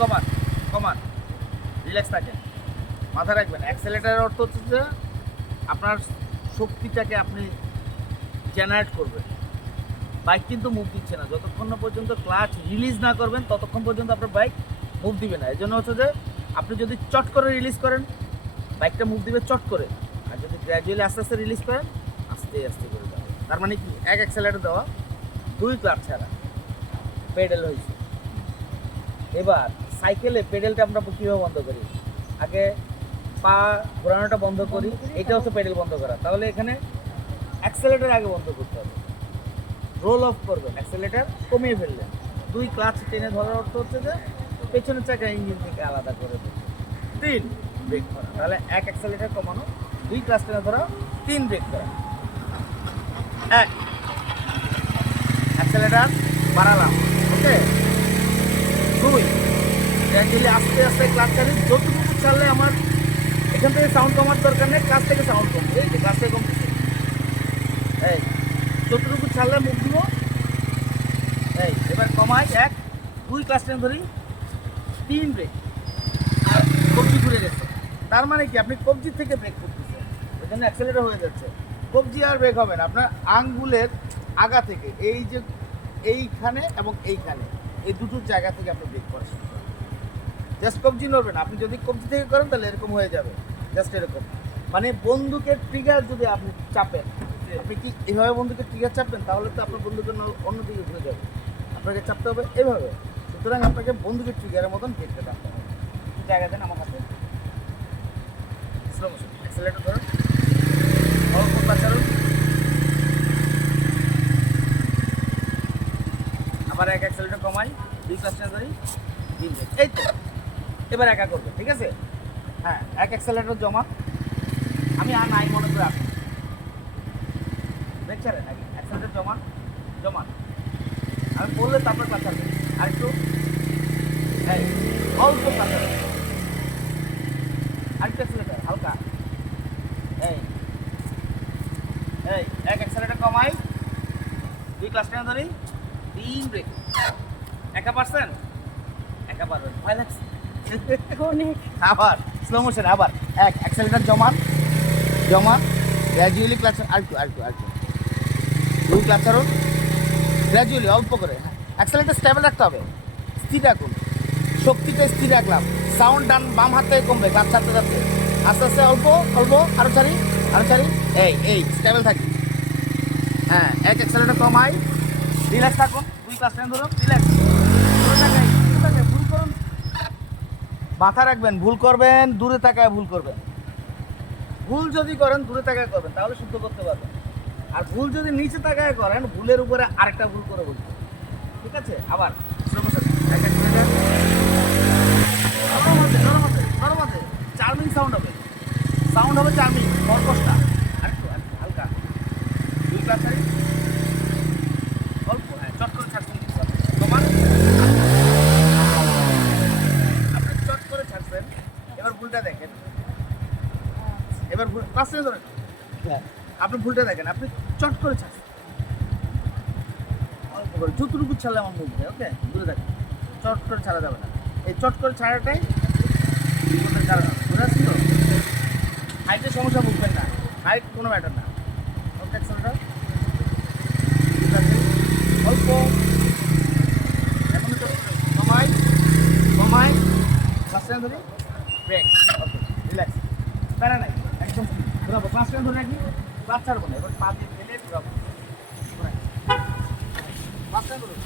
কমান কমান রিল্যাক্স থাকেন মাথা রাখবেন অ্যাক্সেলেটারের অর্থ হচ্ছে যে আপনার শক্তিটাকে আপনি জেনারেট করবেন। বাইক কিন্তু মুভ দিচ্ছে না। যতক্ষণ না পর্যন্ত ক্লাচ রিলিজ না করবেন, ততক্ষণ পর্যন্ত আপনার বাইক মুভ দিবে না। এই জন্য হচ্ছে যে আপনি যদি চট করে রিলিজ করেন বাইকটা মুভ দিবে চট করে। আর যদি গ্র্যাজুয়ালি আস্তে আস্তে রিলিজ করেন, আস্তে আস্তে করে যাবে। তার মানে কি? এক অ্যাক্সেলেটার দেওয়া, দুই ক্লাচ ছাড়া। পেডেল হয়েছে। এবার সাইকেলে পেডেলটা আমরা কীভাবে বন্ধ করি? আগে পা ঘোরানোটা বন্ধ করি, এটা হচ্ছে পেডেল বন্ধ করা। তাহলে এখানে অ্যাক্সেলেটার আগে বন্ধ করতে হবে। রোল অফ করবেন অ্যাক্সেলেটার কমিয়ে ফেললেন। দুই ক্লাচ টেনে ধরার অর্থ হচ্ছে যে পেছনের চাকা ইঞ্জিন থেকে আলাদা করে দেবে তিন ব্রেক করা। তাহলে এক অ্যাক্সেলেটার কমানো, দুই ক্লাচ টেনে ধরা, তিন ব্রেক করা। এক। অ্যাক্সেলেটার বাড়ালাম ওকে দুই। গ্র্যাজুয়ালি আস্তে আস্তে ক্লাস চালি যতটুকু চাললে আমার এখান থেকে সাউন্ড কমার দরকার নেই ক্লাস থেকে সাউন্ড কমবে। এই যে ক্লাস থেকে কমতেছে এই, যতটুকু ছাড়লে মুখ দিব এই, এবার কমাই এক, দুই ক্লাস টেন ধরি। তিন ব্রেক আর কবজি ঘুরে গেছে। তার মানে কি? আপনি কবজি থেকে ব্রেক করতেছেন। ওই জন্য অ্যাক্সেলেটার হয়ে যাচ্ছে। কবজি আর ব্রেক হবে না। আপনার আঙ্গুলের আগা থেকে, এই যে এইখানে এবং এইখানে, এই দুটো জায়গা থেকে আপনি ব্রেক করা জাস্ট কবজি নড়বেন আপনি যদি কবজি থেকে করেন, তাহলে এরকম হয়ে যাবে। জাস্ট এরকম। মানে বন্দুকের ট্রিগার যদি আপনি চাপেন, আপনি কি এভাবে বন্দুকের ট্রিগার চাপবেন? তাহলে তো আপনার বন্দুকের অন্যদিকে ঘুরে যাবে। আপনাকে চাপতে হবে এভাবে। সুতরাং আপনাকে বন্দুকের ট্রিগারের মতন গেটকে টানতে হবে। জায়গা দেন আমার হাতে। আবার এক অ্যাক্সেলেটর কমাই। দুই ক্লাস এই তো। এবার একা করবে, ঠিক আছে? হ্যাঁ এক অ্যাক্সেলেটর জমা। আমি আর নাই মনে করে আসি ব্রেক ছাড়েন আগে অ্যাক্সেলেটর জমান জমান আমি বললে তারপর ক্লাস আসবে আর একটু, এই, অল্প ক্লাস আসবে আরেকটু হালকা। এই এই, এক অ্যাক্সেলেটর কমাই। দুই ক্লাস টেন ধরি। তিন ব্রেক একা পারছেন? একা পারবেন। ভয় লাগছে। আবার স্লো মোশন আবার। এক অ্যাক্সেলেটার জমান জমান গ্র্যাজুয়ালি ক্লাচ আরেকটু আরেকটু আরেকটু দুই ক্লাচ আরও গ্র্যাজুয়ালি অল্প করে। অ্যাক্সেলেটার স্টেবল রাখতে হবে। স্থির রাখুন। শক্তিটা স্থির রাখলাম। সাউন্ড ডান বাম হাত কমবে কাজ ছাড়তে ছাড়তে আস্তে আস্তে, অল্প অল্প, আরও ছাড়ি আরও ছাড়ি। এই এই স্টেবল থাকি। হ্যাঁ এক অ্যাক্সেলেটার কমাই। রিল্যাক্স থাকুন। দুই ক্লাস ধরুন রিল্যাক্স মাথা রাখবেন ভুল করবেন দূরে তাকায় ভুল করবেন। ভুল যদি করেন দূরে তাকায় করবেন তাহলে শুদ্ধ করতে পারবেন। আর ভুল যদি নিচে তাকায় করেন ভুলের উপরে আরেকটা ভুল করে বলবেন। ঠিক আছে? আবার। চার্মিং সাউন্ড হবে। সাউন্ড হবে চার্মিং কর্কশটা। আরেকটু, হালকা। দুই ক্লাস ছাড়ি অল্প হ্যাঁ চট করে ছাড়ছেন কিন্তু আপনি। সমান আপনি চট করে ছাড়ছেন এবার ভুলটা দেখেন পাঁচ সেকেন্ড ধরেন আপনি ভুলটা দেখেন আপনি চট করে ছাড়ছেন অল্প করে যতটুকু ছাড়লে আমার মুখ ওকে দূরে দেখেন চট করে ছাড়া যাবে না। এই চট করে ছাড়াটাই কারণ তো? হাইটের সমস্যা বুঝবেন না। হাইট কোনো ম্যাটার না। ওকে অল্প। এখন তো কমাই কমাই। ফার্স্ট ধরি? ব্রেক ওকে রিল্যাক্স প্যারা নাই। ঘুরাবো টাইম ধরে রাখি ক্লাস ছাড়বো না এবার পা দিয়ে ফেলে ঘুরাবো। টাইম ধরুন